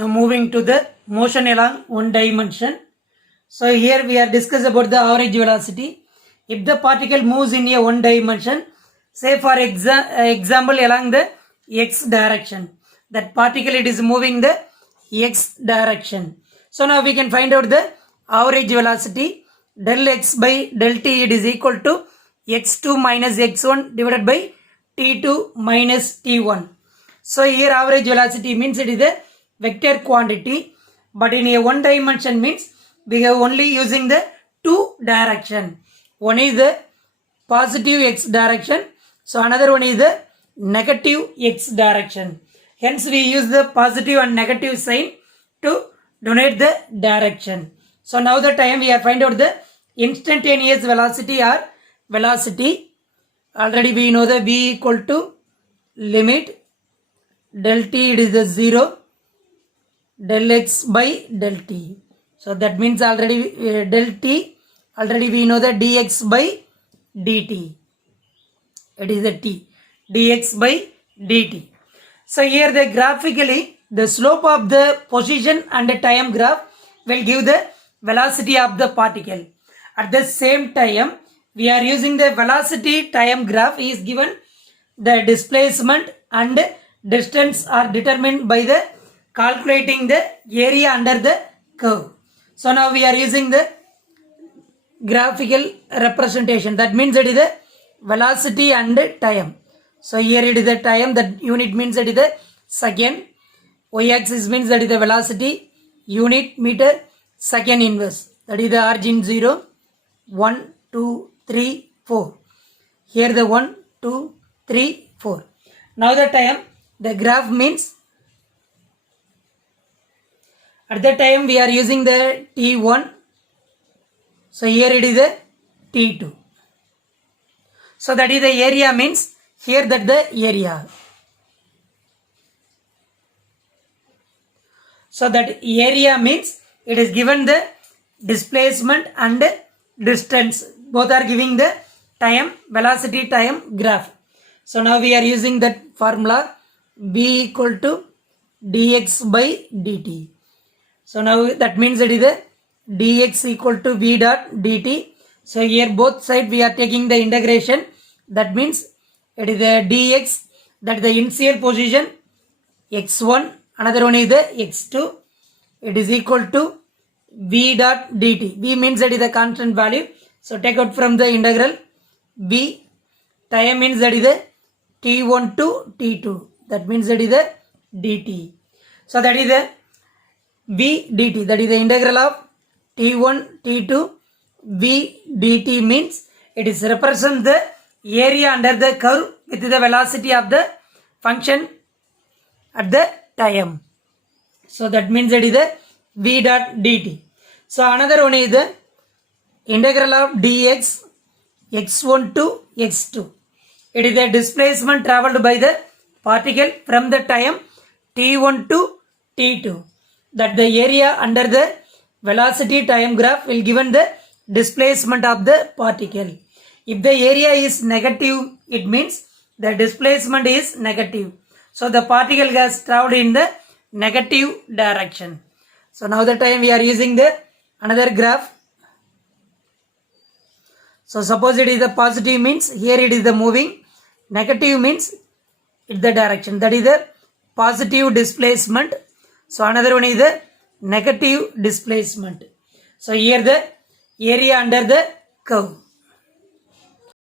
Now moving to the motion along one dimension. So here we are discussing about the average velocity. If the particle moves in a one dimension, say for example along the x direction, that particle it is moving the x direction. So now we can find out the average velocity. Del x by del t it is equal to x2 minus x1 divided by t2 minus t1. So here average velocity means it is a vector quantity, but in a one dimension means we are only using the two direction. One is the positive x direction, so another one is the negative x direction. Hence we use the positive and negative sign to denote the direction. So now the time we are find out the instantaneous velocity or velocity. Already we know the v equal to limit del t, it is the 0, del x by del t. So that means already del t, already we know the dx by dt. It is the t, dx by dt. So here the graphically the slope of the position and the time graph will give the velocity of the particle. At the same time we are using the velocity time graph is given the displacement and distance are determined by the calculating the area under the curve. So now we are using the graphical representation. That means it is the velocity and time. So here it is the time, that unit means it is the second. Y-axis means that is the velocity, unit meter, second inverse. That is the origin 0, 1, 2, 3, 4. Here the 1, 2, 3, 4. Now the time, the graph means at the time we are using the T1. So here it is the T2. So that is the area means here that the area. So that area means it is given the displacement and distance. Both are giving the time, velocity time graph. So now we are using that formula v equal to dx by dt. So now that means that is the dx equal to v dot dt. So here both side we are taking the integration. That means it is the dx, that is the initial position x1, another one is the x2. It is equal to v dot dt. V means that is the constant value. So take out from the integral v. Time means that is the t1 to t2. That means that is the dt. So that is the v dt. That is the integral of t1 t2 v dt means it is represent the area under the curve with the velocity of the function at the time. So that means that is the v dot dt. So another one is the integral of dx x1 to x2. It is the displacement traveled by the particle from the time t1 to t2. That the area under the velocity time graph will given the displacement of the particle. If the area is negative, it means the displacement is negative. So the particle has traveled in the negative direction. So now the time we are using the another graph. So suppose it is the positive means here it is the moving, negative means it's the direction, that is the positive displacement. So another one is the negative displacement. So here the area under the curve.